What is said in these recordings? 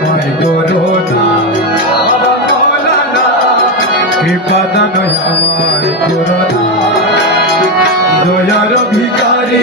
আমায় করো না কৃপা দান আমায় করো না দয়ার ভিকারি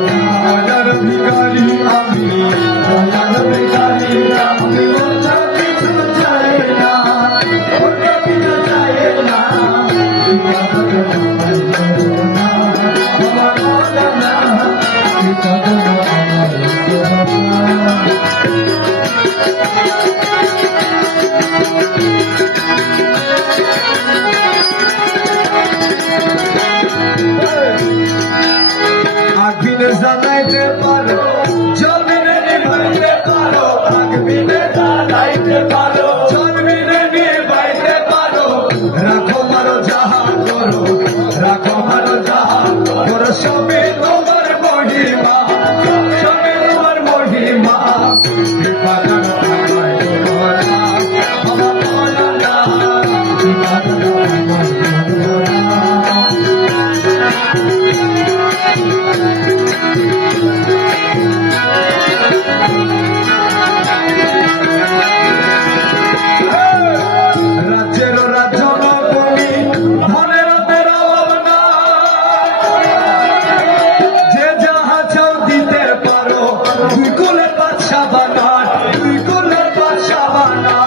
বাদশা বানা তুই কুলের বাদশা বানা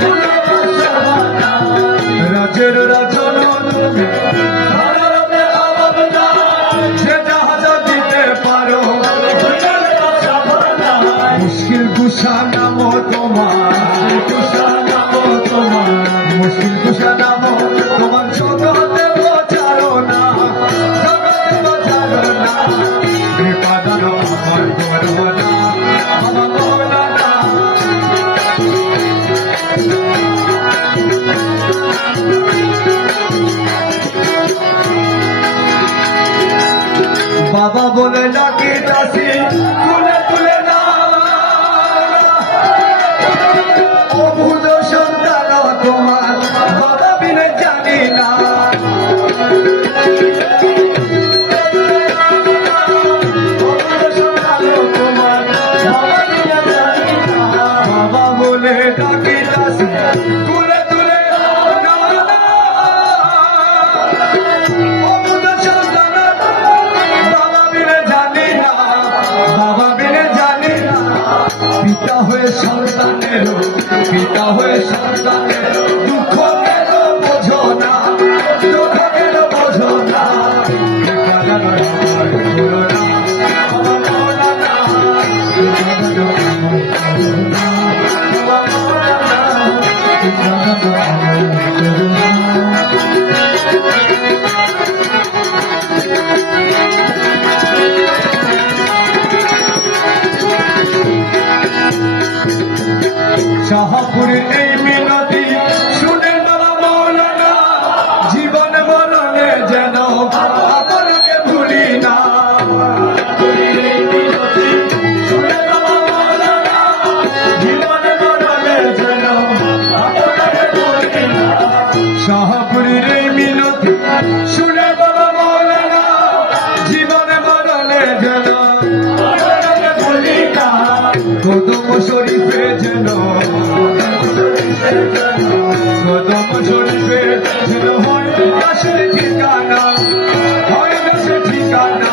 কুলের বাদশা বানা রাজের রাজন ভারতের আবাদনা মুশকিল গুসা নাম তোমার গুসা নাম তোমার, মুশকিল বাবা বলে ডাকে দাসি হয়ে সন্তানের পিতা হয়ে সন্তানের শাহপুরীর এই মিনতি শুনে বাবা মৌলানা জীবনে মরণে যেন কদম শরীফে যেন কদম শরীফে যেন হয় ঠিকানা হয় ঠিকানা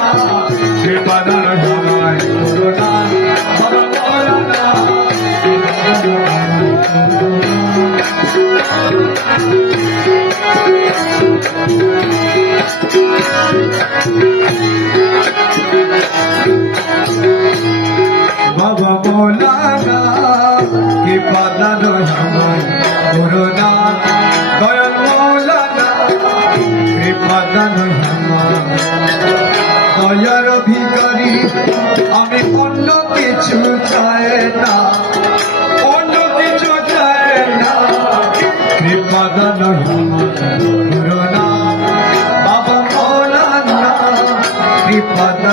সে বানানো বাবা মৌলানা কে বানানো সময় করোনা দয়াল মৌলানা কে বানানো সময়। দয়ার ভিখারি আমি অন্য কিছু চাই না, অন্য কিছু চাই না কৃপা দান করোনা